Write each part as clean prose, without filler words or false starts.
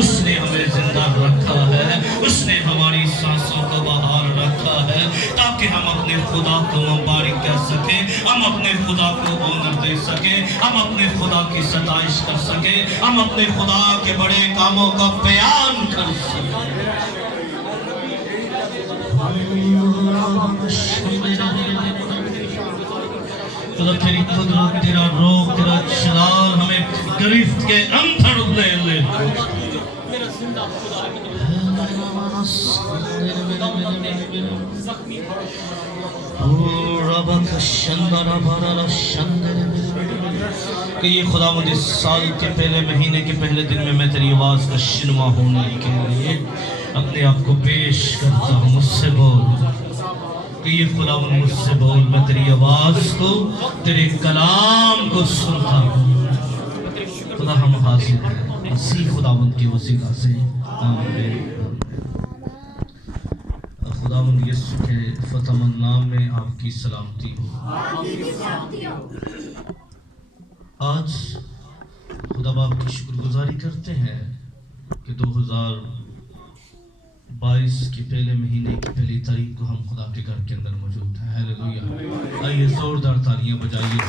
اس نے ہمیں زندہ رکھا ہے، اس نے ہماری سانسوں کو بحال رکھا ہے تاکہ ہم اپنے خدا کو مبارک کر سکیں، ہم اپنے خدا کو آنر دے سکیں، ہم اپنے خدا کی ستائش کر سکیں، ہم اپنے خدا کے بڑے کاموں کا بیان کر سکیں۔ خدا تیری قدرت، تیرا روح، تیرا جلال ہمیں گرفت کے اندر لے لے۔ کہ یہ خدا مجھے سال کے پہلے مہینے کے پہلے دن میں تیری آواز کا شنوا ہونے کے لیے اپنے آپ کو پیش کرتا ہوں۔ مجھ سے بول کہ یہ خدا مجھ سے بول، میں تیری آواز کو، تیرے کلام کو سنتا ہوں۔ خدا ہم حاضر ہیں مسیح خداوند کی وسیلہ سے، آمین۔ خداوند یسوع کے فتح مند نام میں آپ کی سلامتی ہو۔ آج خدا باپ کی شکر گزاری کرتے ہیں کہ 2022 کے پہلے مہینے کی پہلی تاریخ کو ہم خدا کے گھر کے اندر موجود ہیں۔ ہیلیلویا! آئیے زوردار تالیاں بجائیے، اس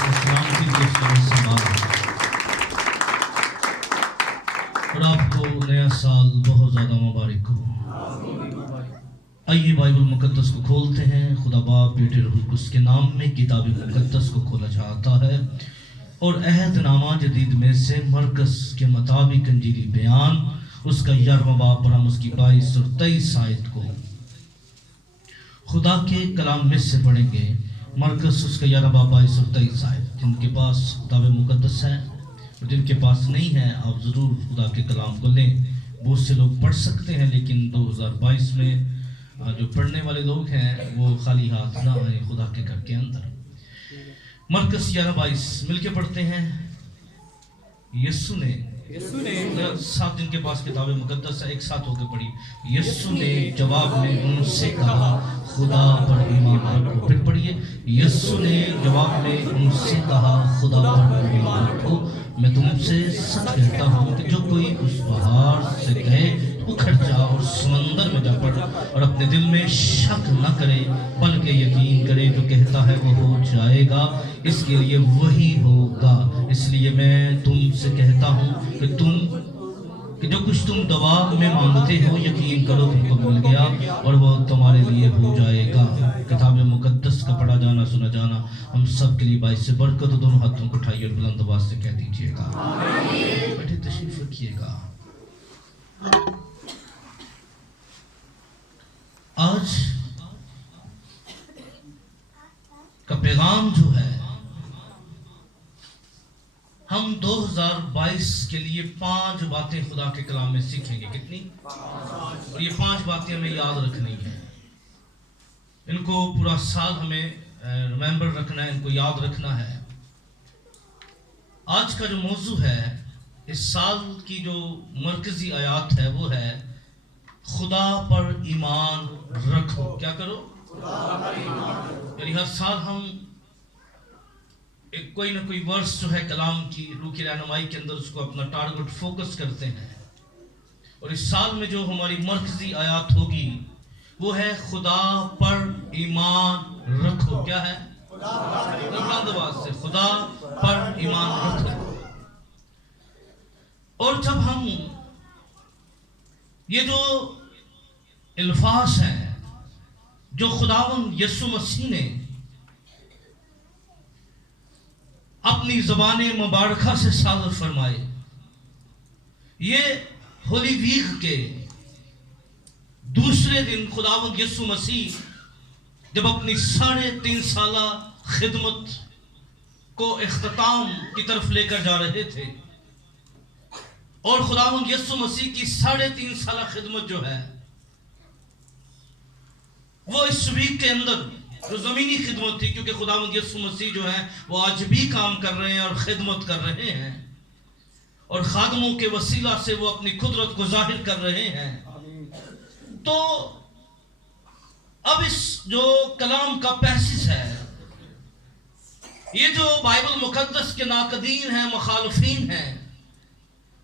کو سلامتی کی اس کا سنبھال، اور آپ کو نیا سال بہت زیادہ مبارک ہو۔ آئیے بائبل مقدس کو کھولتے ہیں۔ خدا باپ بیٹے روح القدس کے نام میں کتاب مقدس کو کھولا جاتا ہے، اور عہد نامہ جدید میں سے مرکز کے مطابق انجیلی بیان اس کا 11واں باب پر ہم اس کی 22 اور 23 آیت کو خدا کے کلام میں سے پڑھیں گے۔ مرکز اس کا 11واں باب 22 اور 23 آیت۔ جن کے پاس کتاب مقدس ہے اور جن کے پاس نہیں ہے، آپ ضرور خدا کے کلام کو لیں۔ بہت سے لوگ پڑھ سکتے ہیں، لیکن 2022 میں جو پڑھنے والے لوگ ہیں وہ خالی ہاتھ نہ آئیں خدا کے گھر کے اندر۔ مرکز 11:22 مل کے پڑھتے ہیں۔ یسوع نے ساتھ، جن کے پاس کتاب مقدس ہے ایک ساتھ ہو کے پڑھی۔ یسوع نے جواب میں ان سے کہا، خدا پر ایمان رکھو۔ پھر پڑھیے، یسوع نے جواب میں ان سے کہا، خدا پر ایمان رکھو۔ میں تم سے سچ کہتا ہوں کہ جو کوئی اس پہاڑ سے کہے اکھڑ جا اور سمندر میں جا پڑ، اور اپنے دل میں شک نہ کرے بلکہ یقین کرے جو کہتا ہے وہ ہو جائے گا، اس کے لیے وہی ہوگا۔ اس لیے میں تم سے کہتا ہوں کہ جو کچھ تم دعا میں مانگتے ہو یقین کرو تم کو مل گیا اور وہ تمہارے لیے ہو جائے گا۔ کتاب مقدس کا پڑھا جانا سنا جانا ہم سب کے لیے باعث سے برکت۔ دونوں ہاتھوں کو اٹھائیے اور بلند آواز سے کہہ دیجیے گا، بیٹھے تشریف رکھیے گا۔ آج کا پیغام جو ہے، ہم 2022 کے لیے 5 باتیں خدا کے کلام میں سیکھیں گے۔ کتنی؟ اور یہ 5 باتیں ہمیں یاد رکھنی ہیں، ان کو پورا سال ہمیں ریممبر رکھنا ہے، ان کو یاد رکھنا ہے۔ آج کا جو موضوع ہے، اس سال کی جو مرکزی آیات ہے وہ ہے خدا پر ایمان رکھو۔ کیا کرو؟ یعنی ہر سال ہم ایک کوئی نہ کوئی ورس جو ہے کلام کی روح کی رہنمائی کے اندر اس کو اپنا ٹارگٹ فوکس کرتے ہیں، اور اس سال میں جو ہماری مرکزی آیات ہوگی وہ ہے خدا پر ایمان رکھو۔ کیا ہے؟ بلند آواز سے، خدا پر ایمان رکھو۔ اور جب ہم یہ جو الفاظ ہیں جو خداوند یسوع مسیح نے اپنی زبان مبارکہ سے صادر فرمائے، یہ ہولی ویک کے دوسرے دن خداوند یسوع مسیح جب اپنی 3.5 سالہ خدمت کو اختتام کی طرف لے کر جا رہے تھے، اور خداوند یسوع مسیح کی 3.5 سالہ خدمت جو ہے وہ اس ویک کے اندر جو زمینی خدمت تھی، کیونکہ خداوند یسوع مسیح جو ہے وہ آج بھی کام کر رہے ہیں اور خدمت کر رہے ہیں، اور خادموں کے وسیلہ سے وہ اپنی قدرت کو ظاہر کر رہے ہیں۔ تو اب اس جو کلام کا پیسز ہے، یہ جو بائبل مقدس کے ناقدین ہیں، مخالفین ہیں،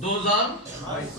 2022।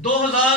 2000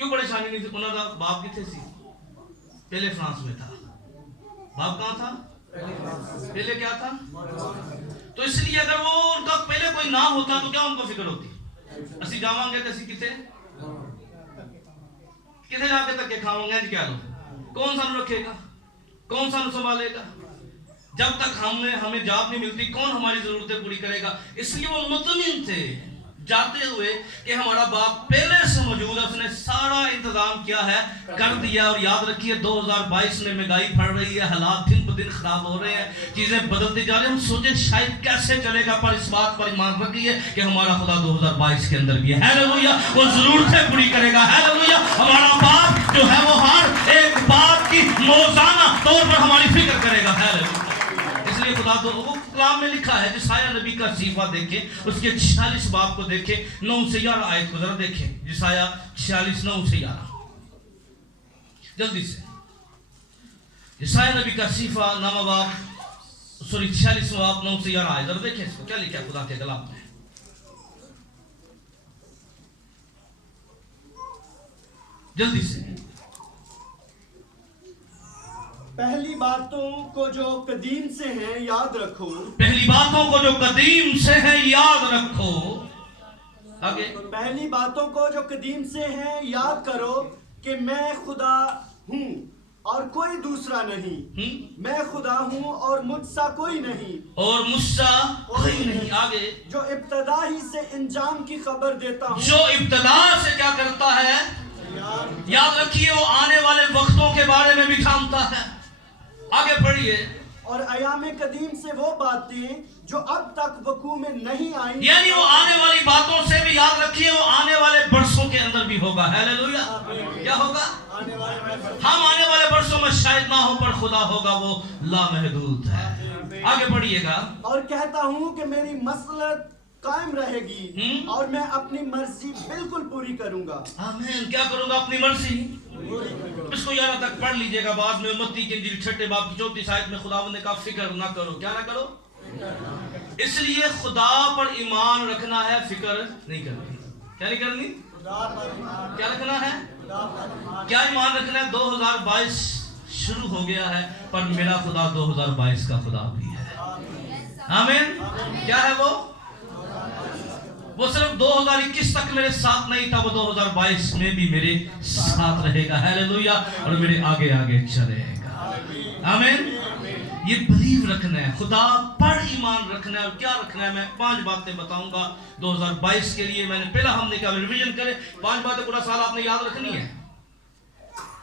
کیوں پریشانی نہیں تھی؟ انہوں نے باپ کتنے سی؟ پہلے فرانس میں تھا. باپ کہاں تھا؟ پہلے کیا تھا؟ تو اس لیے اگر وہ ان کا پہلے کوئی نہ ہوتا تو کیا ان کو فکر ہوتی؟ اسی جاواں گے تو اسی کتے جا کے تک کھاؤں گے کیا لو؟ کون سا رکھے گا؟ کون سا سنبھالے گا؟ جب تک ہمیں جاب نہیں ملتی کون ہماری ضرورتیں پوری کرے گا؟ اس لیے وہ مطمئن تھے جاتے ہوئے کہ ہمارا باپ پہلے سے موجود ہے, اس نے سارا انتظام کیا ہے, کر دیا. اور یاد رکھیے 2022 میں مہنگائی بڑھ رہی ہے, حالات دن بہ دن خراب ہو رہے ہیں, چیزیں بدلتی جا رہی ہیں. ہم سوچیں شاید کیسے چلے گا, پر اس بات پر ایمان رکھیے کہ ہمارا خدا 2022 کے اندر بھی ہے. ہیلیلویا, وہ ضرورتیں پوری کرے گا. ہیلیلویا, ہمارا باپ جو ہے وہ ہر ایک بات کی موزانہ طور پر ہماری فکر کرے گا. ہیلیلویا. اس لیے خدا تو وہ کلام میں لکھا ہے, جسایہ نبی کا صحیفہ دیکھیں, اس کے 46 باب کو دیکھیں, 9 سے 11 آیت کو ذرا دیکھیں. جسایہ 46 9 سے 11 جلدی سے. جسایہ نبی کا صحیفہ 46 باب 9 سے 11 آیت ذرا دیکھیں اس کو کیا لکھا ہے خدا کے کلام میں. جلدی سے. پہلی باتوں کو جو قدیم سے ہیں یاد رکھو. پہلی باتوں کو جو قدیم سے ہیں یاد رکھو. آگے. پہلی باتوں کو جو قدیم سے ہیں یاد کرو کہ میں خدا ہوں اور کوئی دوسرا نہیں. میں خدا ہوں اور مجھ سا کوئی نہیں. اور مجھ سا کوئی نہیں. آگے. جو ابتدا ہی سے انجام کی خبر دیتا ہوں. جو ابتدا سے کیا کرتا ہے؟ یاد رکھیے وہ آنے والے وقتوں کے بارے میں بھی جانتا ہے. آگے پڑھیے. اور ایام قدیم سے وہ باتیں جو اب تک وقوع میں نہیں آئیں. یعنی وہ آنے والی باتوں سے بھی یاد رکھیے وہ آنے والے برسوں کے اندر بھی ہوگا. ہیلیلویا. کیا ہوگا؟ ہم آنے والے برسوں میں شاید نہ ہو پر خدا ہوگا, وہ لامحدود ہے. آگے پڑھیے گا. اور کہتا ہوں کہ میری مسلط قائم رہے گی اور میں اپنی مرضی بالکل پوری کروں گا. آمین. کیا کروں گا؟ اپنی مرضی. اس کو 11 تک پڑھ لیجئے گا. بعد میں متی کی انجیل 6 باب کی 34 آیت میں خداوند نے کہا فکر نہ کرو. کیا نہ کرو؟ اس لیے خدا پر ایمان رکھنا ہے, فکر نہیں کرنی. کیا نہیں کرنی؟ کیا رکھنا ہے؟ کیا ایمان رکھنا ہے؟ 2022 شروع ہو گیا ہے پر میرا خدا 2022 کا خدا بھی ہے. آمین. کیا ہے وہ صرف 2021 تک میرے ساتھ نہیں تھا, وہ 2022 میں بھی میرے ساتھ رہے گا. ہیلیلویا. اور میرے آگے آگے چلے گا. آمین. یہ بلیو رکھنا ہے, خدا پر ایمان رکھنا ہے. اور کیا رکھنا ہے؟ میں 5 باتیں بتاؤں گا 2022 کے لیے. میں نے پہلا ہم نے کہا ریویژن کرے, 5 باتیں پورا سال آپ نے یاد رکھنی ہے.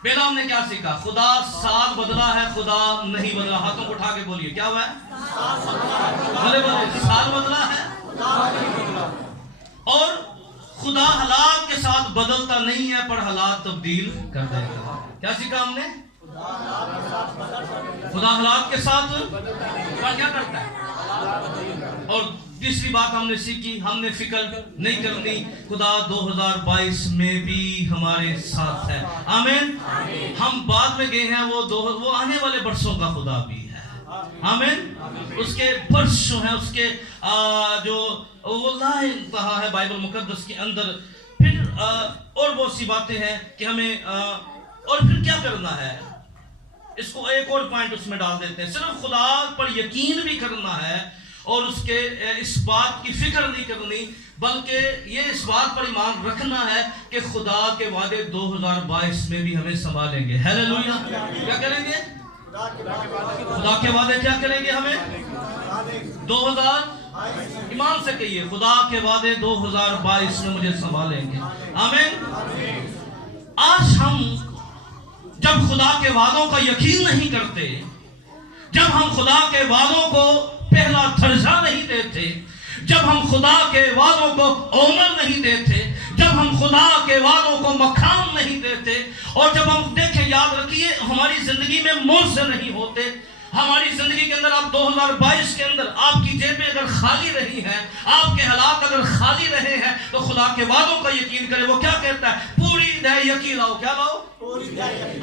پہلا ہم نے کیا سیکھا؟ خدا سال بدلا ہے, خدا نہیں بدلا. ہاتھوں کو اٹھا کے بولیے کیا ہوا ہے؟ بولے سال بدلا ہے. اور خدا حالات کے ساتھ بدلتا نہیں ہے پر حالات تبدیل کر دے گا. کیا سیکھا ہم نے؟ خدا حالات کے ساتھ پر کیا کرتا ہے. اور تیسری بات ہم نے سیکھی, ہم نے فکر نہیں کرنی, خدا 2022 میں بھی ہمارے ساتھ ہے. آمین. ہم بعد میں گئے ہیں, وہ آنے والے برسوں کا خدا بھی ہے. آمین. اس کے برس جو ہیں, اس کے جو وہ لا انتہا ہے بائبل مقدس کے اندر. پھر اور بہت سی باتیں ہیں کہ ہمیں اور پھر کیا کرنا ہے. اس کو ایک اور پوائنٹ اس میں ڈال دیتے ہیں. صرف خدا پر یقین بھی کرنا ہے اور اس بات کی فکر نہیں کرنی, بلکہ یہ اس بات پر ایمان رکھنا ہے کہ خدا کے وعدے 2022 میں بھی ہمیں سنبھالیں گے. ہیلیلویا. کیا کریں گے؟ خدا کے وعدے کیا کریں گے ہمیں؟ 2000 ایمان سے کہیے خدا کے وعدے 2022 میں مجھے سنبھالیں گے. آمین. آج ہم جب خدا کے وعدوں کا یقین نہیں کرتے, جب ہم خدا کے وعدوں کو پہلا درجہ نہیں دیتے, جب ہم خدا کے وعدوں کو عمر نہیں دیتے, جب ہم خدا کے وعدوں کو مقام نہیں دیتے, اور جب ہم دیکھیں یاد رکھیے ہماری زندگی میں معجزے نہیں ہوتے. ہماری زندگی کے اندر آپ 2022 کے اندر آپ کی جیبیں اگر خالی رہی ہیں, آپ کے حالات اگر خالی رہے ہیں, تو خدا کے وعدوں کا یقین کرے. وہ کیا کہتا ہے؟ پوری دہ یقین لاؤ. کیا لاؤ؟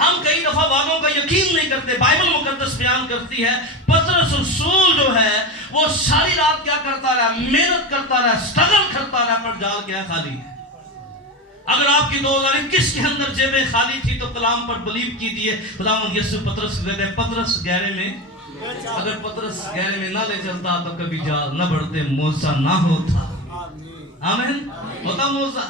ہم کئی دفعہ وعدوں کا یقین نہیں کرتے. بائبل مقدس بیان کرتی ہے پطرس رسول جو ہے وہ ساری رات کیا کرتا رہا؟ محنت کرتا رہا, اسٹرگل کرتا رہا, پر جال کیا خالی ہے. اگر آپ کی 2021 کے اندر جیبیں خالی تھی تو کلام پر بلیو کیجیے، خداوند یسوع پطرس کو کہتے ہیں پطرس گہرے میں، اگر پطرس گہرے میں نہ لے چلتا تو کبھی جال نہ بڑھتے، موسیٰ نہ ہوتا۔ آمین، ہوتا موسیٰ؟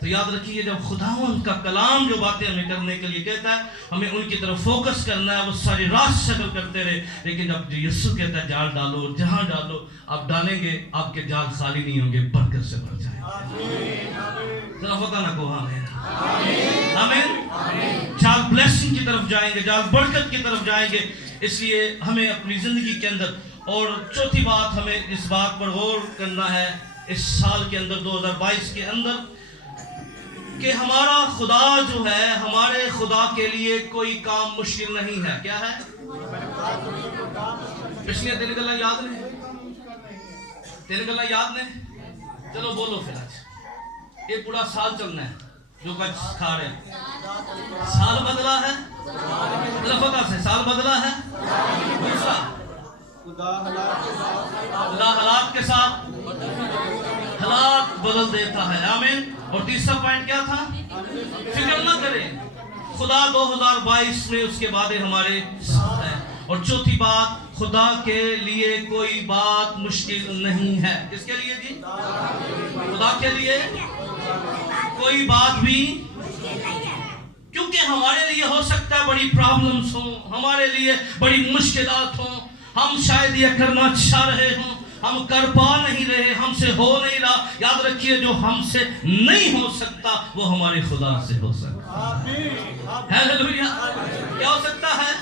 تو یاد رکھیے جب خداوند کا کلام جو باتیں ہمیں کرنے کے لیے کہتا ہے ہمیں ان کی طرف فوکس کرنا ہے، وہ ساری رات شکل کرتے رہے، لیکن جب یسوع کہتا ہے جال ڈالو، جہاں ڈالو، آپ ڈالیں گے آپ کے جال خالی نہیں ہوں گے، برکت سے بھر جائیں گے۔ ذرا ہوتا نہ کو آمین، آمین، جال بلیسنگ کی طرف جائیں گے، جال برکت کی طرف جائیں گے۔ اس لیے ہمیں اپنی زندگی کے اندر، اور چوتھی بات ہمیں اس بات پر غور کرنا ہے اس سال کے اندر 2022 کے اندر، کہ ہمارا خدا جو ہے، ہمارے خدا کے لیے کوئی کام مشکل نہیں ہے۔ کیا ہے؟ پچھلے 3 گلاں یاد نہیں؟ 3 گلاں یاد نہیں؟ چلو بولو پھر آج یہ پورا سال چلنا ہے جو کچھ کھا رہے ہیں۔ سال بدلا ہے، لفظ سے سال بدلا ہے۔ دوسرا، خدا حالات کے ساتھ حالات بدل دیتا ہے۔ آمین۔ اور تیسرا پوائنٹ کیا تھا؟ فکر نہ کریں، خدا 2022 میں اس کے وعدے ہمارے ساتھ ہیں۔ اور چوتھی بات، خدا کے لیے کوئی بات مشکل نہیں ہے۔ کس کے لیے جی؟ خدا کے لیے کوئی بات بھی، کیونکہ ہمارے لیے ہو سکتا ہے بڑی پرابلمز ہوں، ہمارے لیے بڑی مشکلات ہوں، ہم شاید یہ کرنا چاہ رہے ہوں، ہم کر پا نہیں رہے، ہم سے ہو نہیں رہا۔ یاد رکھیے جو ہم سے نہیں ہو سکتا وہ ہمارے خدا سے ہو سکتا ہے۔ ہیلیلویا۔ کیا ہو سکتا ہے؟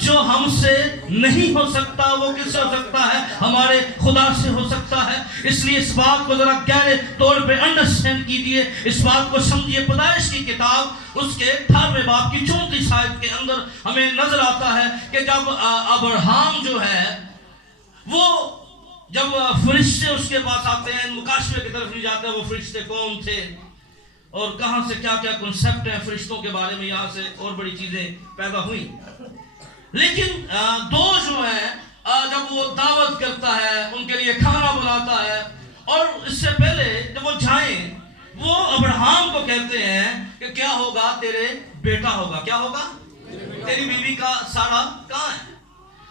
جو ہم سے نہیں ہو سکتا وہ کس سے ہو سکتا ہے؟ ہمارے خدا سے ہو سکتا ہے۔ اس لیے اس بات کو ذرا گہرے طور پہ انڈرسٹینڈ کیجئے، اس بات کو سمجھیے۔ پیدائش کی کتاب اس کے 18ویں باب کی 34 آیت کے اندر ہمیں نظر آتا ہے کہ جب ابراہیم جو ہے وہ، جب فرشتے اس کے پاس آتے ہیں، مکاشفے کی طرف نہیں جاتے ہیں وہ فرشتے کون تھے اور کہاں سے کیا کیا کنسپٹ ہیں فرشتوں کے بارے میں، یہاں سے اور بڑی چیزیں پیدا ہوئیں۔ لیکن دو جو ہیں جب وہ دعوت کرتا ہے، ان کے لیے کھانا بناتا ہے، اور اس سے پہلے جب وہ جائیں وہ ابراہیم کو کہتے ہیں کہ کیا ہوگا؟ تیرے بیٹا ہوگا۔ کیا ہوگا؟ تیری بیوی کا سارا کہاں ہے؟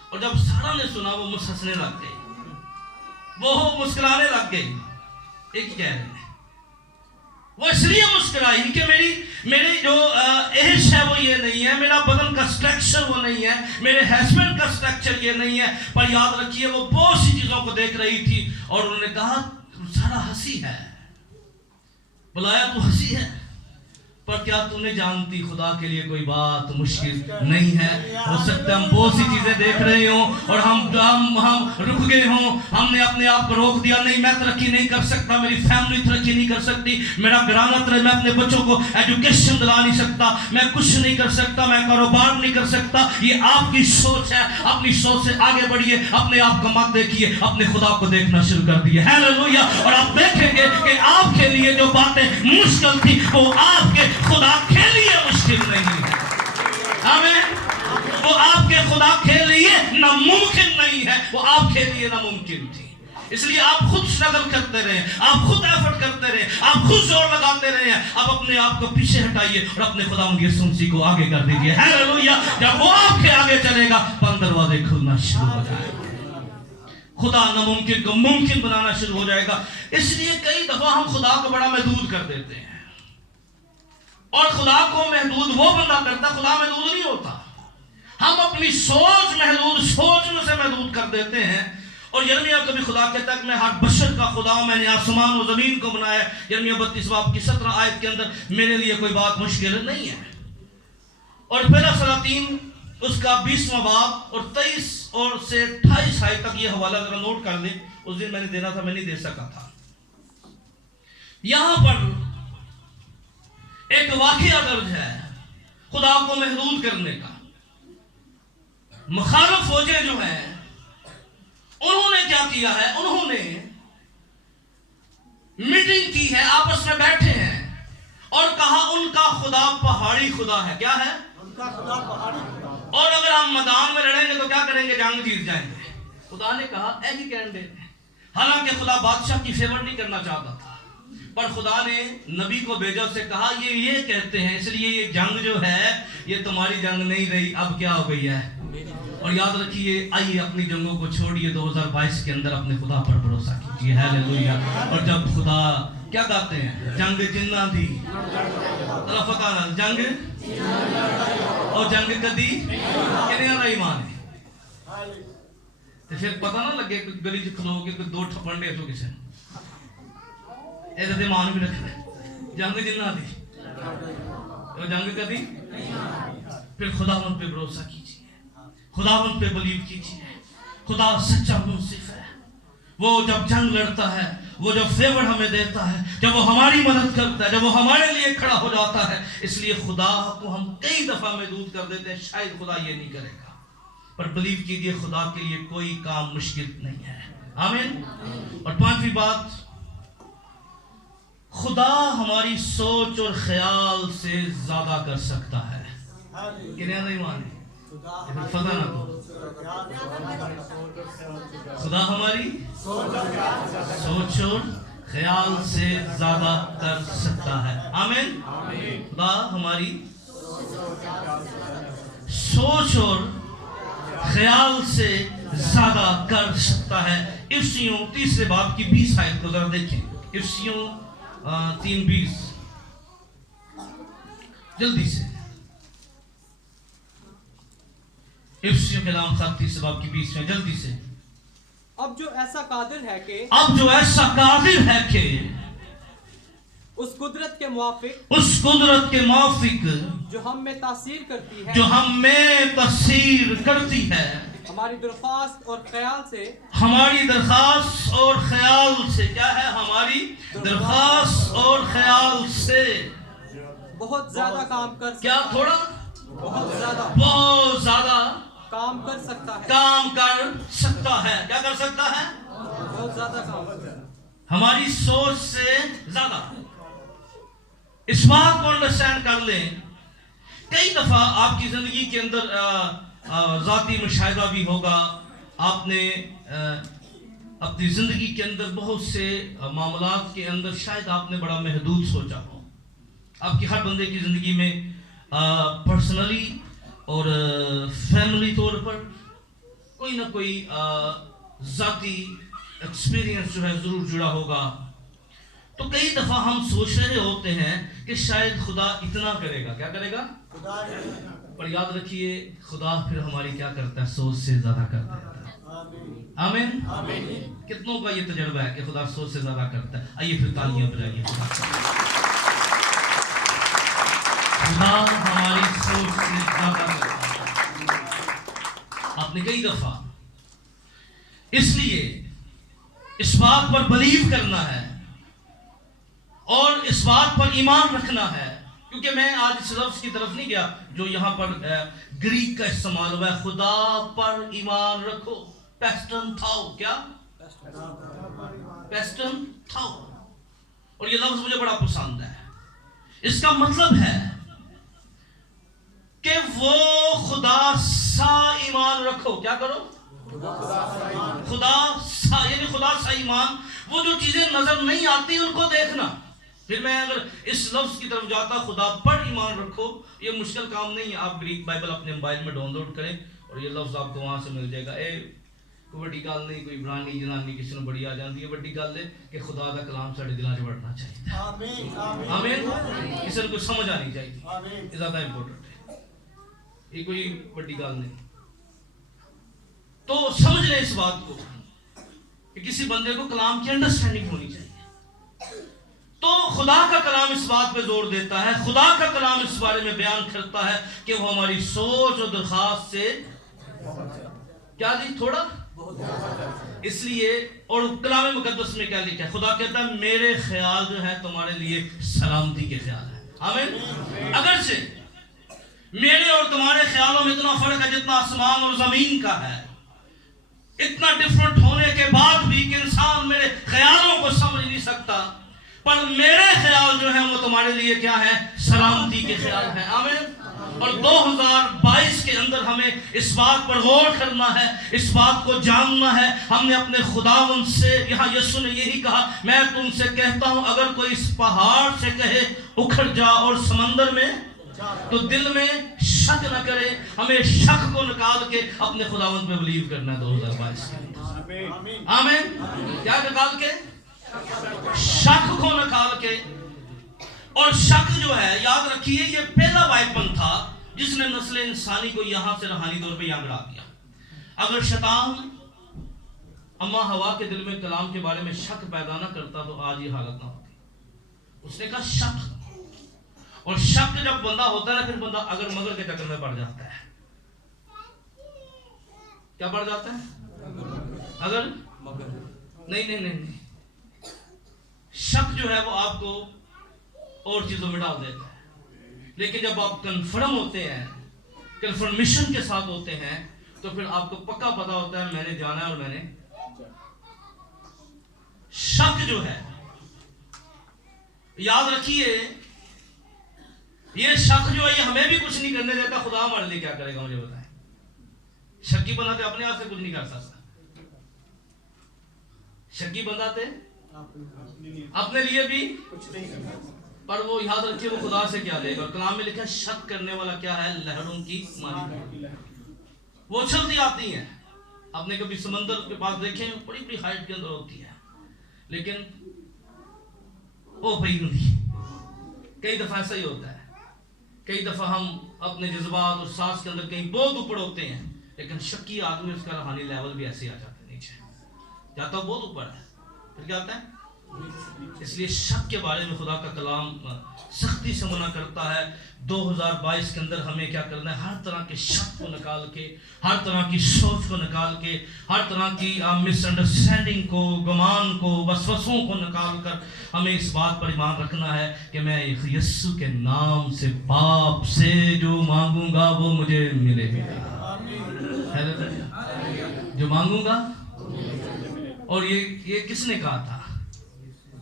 اور جب سارا نے سنا وہ ہنسنے لگ گئی، وہ مسکرانے لگ گئی۔ ایک کہہ رہے ہیں وہ اس لیے مسکرائی کہ میری جو ایج ہے وہ یہ نہیں ہے، میرا بدن کا سٹرکچر وہ نہیں ہے، میرے ہسبینڈ کا سٹرکچر یہ نہیں ہے۔ پر یاد رکھیے وہ بہت سی چیزوں کو دیکھ رہی تھی، اور انہوں نے کہا سارا ہنسی ہے۔ بلایا تو ہنسی ہے، پر کیا تو نے جانتی خدا کے لیے کوئی بات مشکل نہیں ہے؟ ہو سکتا ہے ہم بہت سی چیزیں دیکھ رہے ہوں اور ہم رک گئے ہوں، ہم نے اپنے آپ کو روک دیا، نہیں میں ترقی نہیں کر سکتا، میری فیملی ترقی نہیں کر سکتی، میرا گھرانہ ترقی، میں اپنے بچوں کو ایجوکیشن دلا نہیں سکتا، میں کچھ نہیں کر سکتا، میں کاروبار نہیں کر سکتا۔ یہ آپ کی سوچ ہے، اپنی سوچ سے آگے بڑھیے، اپنے آپ کو مت دیکھیے، اپنے خدا کو دیکھنا شروع کر دیے۔ ہیلیلویا۔ اور آپ دیکھیں گے کہ آپ کے لیے جو باتیں مشکل تھی وہ آپ کے خدا کے لیے مشکل نہیں ہے۔ آمین۔ وہ آپ کے خدا کے لیے ناممکن نہیں ہے، وہ آپ کے لیے ناممکن تھی۔ اس لیے آپ خود اسٹرگل کرتے رہیں، آپ خود ایفرٹ کرتے رہیں، آپ خود زور لگاتے رہیں۔ آپ اپنے آپ کو پیچھے ہٹائیے اور اپنے خداوند یسوع مسیح کو آگے کر دیجیے۔ ہیلیلویا۔ جب وہ آپ کے آگے چلے گا بند دروازے کھلنا شروع ہو جائے گا، خدا ناممکن کو ممکن بنانا شروع ہو جائے گا۔ اس لیے کئی دفعہ ہم خدا کو بڑا محدود کر دیتے ہیں، اور خدا کو محدود وہ بندہ کرتا، خدا محدود نہیں ہوتا۔ ہم اپنی سوچ میں سے محدود کر دیتے ہیں۔ اور یرمیہ کبھی خدا کہتا ہے کہ میں ہر بشر کا خدا ہوں، میں نے آسمان و زمین کو بنایا۔ یرمیہ 32 باب کی 17 آیت کے اندر میرے لیے کوئی بات مشکل نہیں ہے۔ اور پہلا سلاطین اس کا 20واں باب اور 23 اور سے 28 آیت تک یہ حوالہ ذرا نوٹ کر دیں، اس دن میں نے دینا تھا، میں نہیں دے سکا تھا۔ یہاں پر ایک واقعہ درج ہے خدا کو محدود کرنے کا۔ مخالف فوجیں جو ہیں انہوں نے کیا کیا ہے؟ انہوں نے میٹنگ کی ہے، آپس میں بیٹھے ہیں اور کہا ان کا خدا پہاڑی خدا ہے۔ کیا ہے؟ ان کا خدا پہاڑی خدا۔ اور اگر ہم میدان میں لڑیں گے تو کیا کریں گے؟ جنگ جیت جائیں گے۔ خدا نے کہا ایسی کینڈیڈیٹ، حالانکہ خدا بادشاہ کی فیور نہیں کرنا چاہتا تھا، پر خدا نے نبی کو بھیجا، اسے کہا یہ کہتے ہیں، اس لیے یہ جنگ جو ہے یہ تمہاری جنگ نہیں رہی، اب کیا ہو گئی ہے۔ اور یاد رکھیے، آئیے اپنی جنگوں کو چھوڑیے، 2022 کے اندر اپنے خدا پر بھروسہ کیجیے، ہیلیلویا۔ اور جب خدا کیا کہتے ہیں، جنگ جنہ دی فتح نال جنگ اور جنگ کدی کنیا دا ایمان ہے، تو پھر پتہ نہ لگے کوئی گلی چ کھلو کے کوئی دو ٹھپن دے تو کسے ایسا ایمان بھی رکھنا، جنگ جنہ دی اور جنگ کدی، پھر خداوند پہ بھروسہ کیجیے، خداوند پہ بلیو کیجیے۔ خدا سچا منصف ہے، وہ جب جنگ لڑتا ہے، وہ جب فیور ہمیں دیتا ہے، جب وہ ہماری مدد کرتا ہے، جب وہ ہمارے لیے کھڑا ہو جاتا ہے، اس لیے خدا کو ہم کئی دفعہ محدود کر دیتے ہیں، شاید خدا یہ نہیں کرے گا، پر بلیو کیجیے خدا کے لیے کوئی کام مشکل نہیں ہے۔ آمین۔ اور پانچویں بات، خدا ہماری سوچ اور خیال سے زیادہ کر سکتا ہے۔ کنیا نہیں مانے فتح نہ دو، خدا ہماری سوچ اور خیال سے زیادہ کر سکتا ہے۔ آمین۔ خدا ہماری سوچ اور خیال سے زیادہ کر سکتا ہے۔ افسیوں 3 باب کی 20 آیت کو ذرا دیکھیں، افسیوں 3:20، جلدی سے، افسیوں کے نام خط 3 باب کی 20 میں، جلدی سے۔ اب جو ایسا قادر ہے کہ اس قدرت کے موافق جو ہم میں تاثیر کرتی ہے، ہماری درخواست اور خیال سے کیا ہے، ہماری درخواست اور خیال سے بہت زیادہ کام کر سکتا ہے۔ کیا تھوڑا؟ بہت زیادہ کام کر سکتا ہے۔ کیا کر سکتا ہے؟ بہت زیادہ کام، ہماری سوچ سے زیادہ۔ اس بات کو انڈرسٹینڈ کر لیں، کئی دفعہ آپ کی زندگی کے اندر ذاتی مشاہدہ بھی ہوگا، آپ نے اپنی زندگی کے اندر بہت سے معاملات کے اندر شاید آپ نے بڑا محدود سوچا ہو۔ آپ کی ہر بندے کی زندگی میں پرسنلی اور فیملی طور پر کوئی نہ کوئی ذاتی ایکسپیرینس جو ہے ضرور جڑا ہوگا۔ تو کئی دفعہ ہم سوچ رہے ہوتے ہیں کہ شاید خدا اتنا کرے گا، کیا کرے گا؟ پر یاد رکھیے خدا پھر ہماری کیا کرتا ہے، سوچ سے زیادہ کر دیتا ہے۔ آمین۔ کتنوں کا یہ تجربہ ہے کہ خدا سوچ سے زیادہ کرتا ہے؟ آئیے پھر تالیاں بجائیے خدا ہماری سوچ سے زیادہ کرتا ہے۔ آپ نے کئی دفعہ اس لیے اس بات پر بلیو کرنا ہے اور اس بات پر ایمان رکھنا ہے، کیونکہ میں آج اس لفظ کی طرف نہیں گیا جو یہاں پر گریک کا استعمال ہوا ہے، خدا پر ایمان رکھو، پیسٹن تھاؤ، کیا؟ پیسٹن تھاؤ، اور یہ لفظ مجھے بڑا پسند ہے۔ اس کا مطلب ہے کہ وہ خدا سا ایمان رکھو، کیا کرو؟ خدا سا، یعنی خدا سا ایمان، وہ جو چیزیں نظر نہیں آتی ان کو دیکھنا۔ پھر میں اگر اس لفظ کی طرف جاتا خدا پر ایمان رکھو، یہ مشکل کام نہیں ہے، آپ گریک بائبل اپنے موبائل میں ڈاؤن لوڈ کریں اور یہ لفظ آپ کو وہاں سے مل جائے گا۔ کوئی بڑی گل نہیں، کوئی برانی جنانی کسی نے بڑی آ جاتی ہے، بڑی گل ہے کہ خدا کا کلام ساڈے دلاں وچ وڑنا چاہیے۔ آمین۔ کسی کو سمجھ آنی چاہیے، یہ زیادہ امپورٹنٹ ہے، یہ کوئی بڑی گل نہیں۔ تو سمجھ لیں اس بات کو کہ کسی بندے کو کلام کی انڈرسٹینڈنگ ہونی چاہیے۔ تو خدا کا کلام اس بات پہ زور دیتا ہے، خدا کا کلام اس بارے میں بیان کرتا ہے کہ وہ ہماری سوچ اور درخواست سے کیا جی تھوڑا، اس لیے، اور کلام مقدس میں کیا لکھا ہے؟ خدا کہتا ہے میرے خیال جو ہے تمہارے لیے سلامتی کے خیال ہے۔ آمین۔ اگرچہ میرے اور تمہارے خیالوں میں اتنا فرق ہے جتنا آسمان اور زمین کا ہے، اتنا ڈفرنٹ ہونے کے بعد بھی کہ انسان میرے خیالوں کو سمجھ نہیں سکتا، پر میرے خیال جو ہیں وہ تمہارے لیے کیا ہے؟ سلامتی کے خیال ہیں۔ آمین۔ اور 2022 کے اندر ہمیں اس بات پر غور کرنا ہے، اس بات کو جاننا ہے. ہم نے اپنے خداوند سے، یہاں یسوع نے یہی کہا، میں تم سے کہتا ہوں اگر کوئی اس پہاڑ سے کہے اکھڑ جا اور سمندر میں، تو دل میں شک نہ کرے. ہمیں شک کو نکال کے اپنے خداوند پہ بلیو کرنا ہے 2022 کے اندر. آمین. کیا نکال کے؟ شک کو نکال کے. اور شک جو ہے، یاد رکھیے، یہ پہلا وائپن تھا جس نے نسل انسانی کو یہاں سے روحانی طور پہ یہاں گرا دیا. اگر شیطان اما ہوا کے دل میں کلام کے بارے میں شک پیدا نہ کرتا تو آج یہ حالت نہ ہوتی. اس نے کہا شک. اور شک جب بندہ ہوتا ہے، پھر بندہ اگر مگر کے چکر میں پڑ جاتا ہے. کیا پڑ جاتا ہے؟ اگر نہیں. شک جو ہے وہ آپ کو اور چیزوں میں ڈال دیتا ہے. لیکن جب آپ کنفرم ہوتے ہیں، کنفرمیشن کے ساتھ ہوتے ہیں، تو پھر آپ کو پکا پتا ہوتا ہے میں نے جانا ہے اور میں نے. شک جو ہے، یاد رکھیے، یہ شک جو ہے یہ ہمیں بھی کچھ نہیں کرنے دیتا. خدا ہمارے لیے کیا کرے گا مجھے بتائیں. شکی بناتے اپنے آپ سے کچھ نہیں کر سکتا. شکی بناتے اپنے لیے بھی کچھ نہیں کرتا. پر وہ یاد رکھیے، وہ خدا سے کیا لے گا. اور کلام میں لکھا ہے شک کرنے والا کیا ہے؟ لہروں کی مانی. وہ چلتی آتی ہیں. آپ نے کبھی سمندر کے پاس دیکھیں، بڑی بڑی ہائٹ کے اندر ہوتی ہے، لیکن وہ بھائی نہیں. کئی دفعہ ایسا ہی ہوتا ہے. کئی دفعہ ہم اپنے جذبات اور سانس کے اندر کہیں بہت اوپر ہوتے ہیں، لیکن شکی آدمی اس کا روحانی لیول بھی ایسے ہی آ جاتا ہے. نیچے جاتا ہے، بہت اوپر ہے، پھر کیا آتا ہے. اس لیے شک کے بارے میں خدا کا کلام سختی سے منع کرتا ہے. 2022 کے اندر ہمیں کیا کرنا ہے؟ ہر طرح کے شک کو نکال کے، ہر طرح کی سوچ کو نکال کے، ہر طرح کی مس انڈرسٹینڈنگ کو، گمان کو، وسوسوں کو نکال کر ہمیں اس بات پر ایمان رکھنا ہے کہ میں یسوع کے نام سے باپ سے جو مانگوں گا وہ مجھے ملے گا. جو مانگوں گا. اور یہ کس نے کہا تھا؟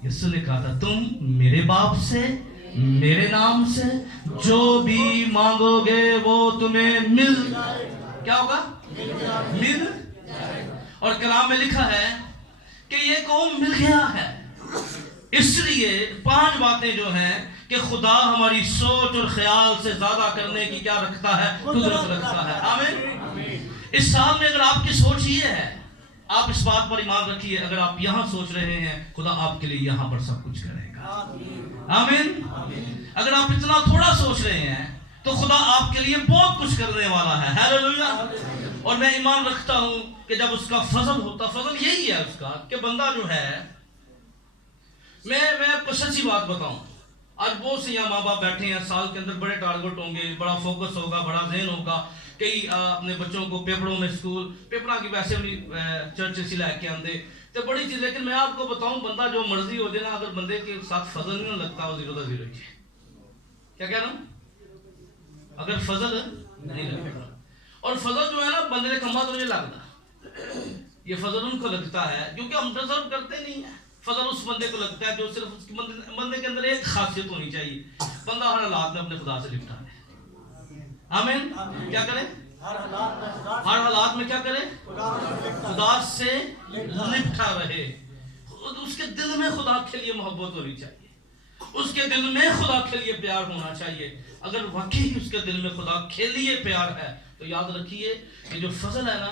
یسوع نے کہا تھا تم میرے باپ سے، میرے نام سے جو بھی مانگو گے وہ تمہیں مل. کیا ہوگا؟ مل. اور کلام میں لکھا ہے کہ یہ قوم مل گیا ہے. اس لیے 5 باتیں جو ہیں کہ خدا ہماری سوچ اور خیال سے زیادہ کرنے کی کیا رکھتا ہے؟ قدرت رکھتا ہے. آمین. اس سال میں اگر آپ کی سوچ یہ ہے، آپ اس بات پر ایمان رکھیے، اگر آپ یہاں سوچ رہے ہیں خدا آپ کے لیے یہاں پر سب کچھ کرے گا. آمین. اگر آپ اتنا تھوڑا سوچ رہے ہیں تو خدا آپ کے لیے بہت کچھ کرنے والا ہے. ہیلیلویا. اور میں ایمان رکھتا ہوں کہ جب اس کا فضل ہوتا، فضل یہی ہے اس کا کہ بندہ جو ہے، میں آپ کو سچی بات بتاؤں، آج بہت سے یہاں ماں باپ بیٹھے ہیں، سال کے اندر بڑے ٹارگٹ ہوں گے، بڑا فوکس ہوگا، بڑا ذہن ہوگا. کئی اپنے بچوں کو پیپروں میں سکول پیپراں کی ویسے بھی چرچ سے لے کے آندے تو بڑی چیز. لیکن میں آپ کو بتاؤں، بندہ جو مرضی ہو جائے نا، اگر بندے کے ساتھ فضل نہیں لگتا وہ 0 کا 0 ہی. کیا کہہ رہا ہوں؟ اگر فضل نہیں لگتا، اور فضل جو ہے نا بندے نے کما تو نہیں لگتا. یہ فضل ان کو لگتا ہے کیونکہ ہم ڈیزرو کرتے نہیں ہیں. فضل اس بندے کو لگتا ہے جو صرف اس بندے کے اندر ایک خاصیت ہونی چاہیے، بندہ ہر حالات میں اپنے خدا سے لپٹا ہے. آمین. کیا کرے؟ ہر حالات میں کیا کرے؟ خدا سے لپٹا رہے. اس کے دل میں خدا کے لیے محبت ہونی چاہیے، اس کے دل میں خدا کے لیے پیار ہونا چاہیے. اگر واقعی اس کے دل میں خدا کے لیے پیار ہے تو یاد رکھیے کہ جو فضل ہے نا،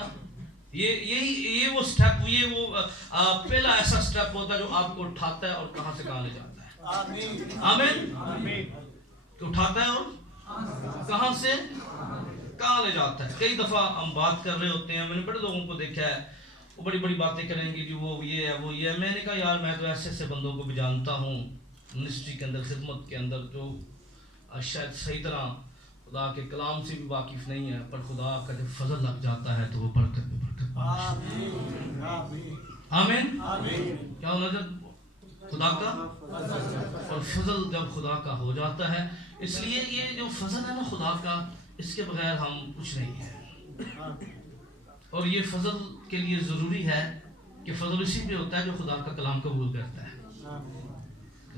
یہ وہ سٹیپ، یہ وہ پہلا ایسا سٹیپ ہوتا ہے جو آپ کو اٹھاتا ہے اور کہاں سے کہاں لے جاتا ہے. آمین. اٹھاتا ہے اور کہاں سے کہاں لے جاتا ہے. کئی دفعہ ہم بات کر رہے ہوتے ہیں، میں نے بڑے لوگوں کو دیکھا ہے، وہ بڑی بڑی باتیں کریں گے کہ وہ یہ ہے وہ یہ ہے. میں نے کہا یار میں تو ایسے ایسے بندوں کو بھی جانتا ہوں منسٹری کے اندر، خدمت کے اندر، جو شاید صحیح طرح خدا کے کلام سے بھی واقف نہیں ہے، پر خدا کا جب فضل لگ جاتا ہے تو وہ برکت پہ برکت پاتا ہے. آمین. کیا ہونا جب خدا کا اور فضل جب خدا کا ہو جاتا ہے. اس لیے یہ جو فضل ہے نا خدا کا، اس کے بغیر ہم کچھ نہیں ہیں. اور یہ فضل کے لیے ضروری ہے کہ فضل اسی پہ ہوتا ہے جو خدا کا کلام قبول کرتا ہے.